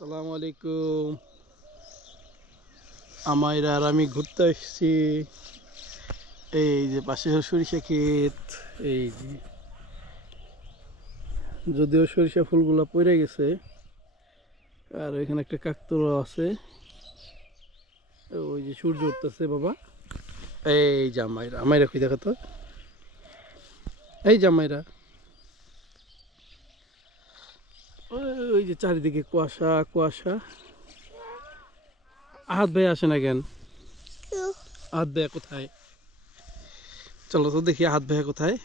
আসসালামু আলাইকুম। আমাইরা আর আমি ঘুরতে এসেছি। এই যে পাশে সরিষা ক্ষেত। এই যে যদিও সরিষা ফুলগুলো পড়ে গেছে, আর এখানে একটা কাকতুয়া আছে। ওই যে সূর্য উঠতেছে বাবা। এই যে আমাইরা, আমাইরা কই দেখো তো। এই যে আমাইরা, ওই যে চারিদিকে কুয়াশা কুয়াশা। আহাত ভাই আসে না কেন? আহাত ভাইয়া কোথায়? চলো তো দেখি আহাত ভাইয়া কোথায়।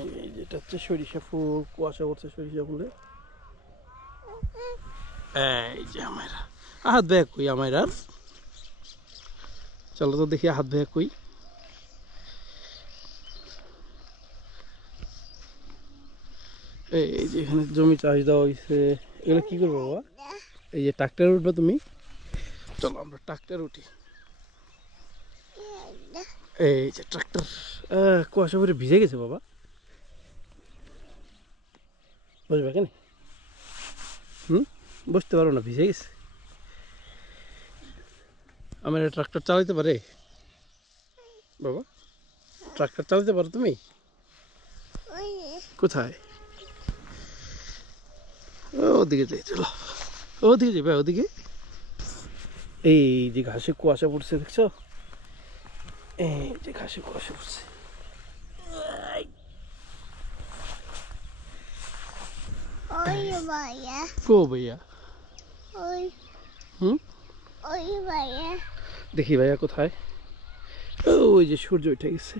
এই যেটা হচ্ছে সরিষা ফুল, কুয়াশা পড়ছে সরিষা ফুলে। এই যে আমাইরা, আহাত ভাইয়া কই আমাইরা? চলো তো দেখি আহাত ভাইয়া কই। এই যে এখানে জমি চাষ দেওয়া হয়েছে। এগুলো কি করবো বাবা? এই যে ট্রাক্টর উঠবে তুমি, চলো আমরা ট্রাক্টর উঠি। এই যে ট্রাক্টর, কুয়াশা পরে ভিজে গেছে বাবা। বসবে কেন? বসতে পারো না, ভিজে গেছে। আমার ট্রাক্টর চালাতে পারে বাবা? ট্রাক্টর চালাতে পারো তুমি? কোথায়? ওদিকে যাই, চলো ওদিকে যাবে। ওদিকে এই যে ঘাসে কুয়াশা পড়ছে দেখছো? এই যে ঘাসে কুয়াশা পড়ছে। কো ভাইয়া? হুম, দেখি ভাইয়া কোথায়। ওই যে সূর্য উঠে গেছে।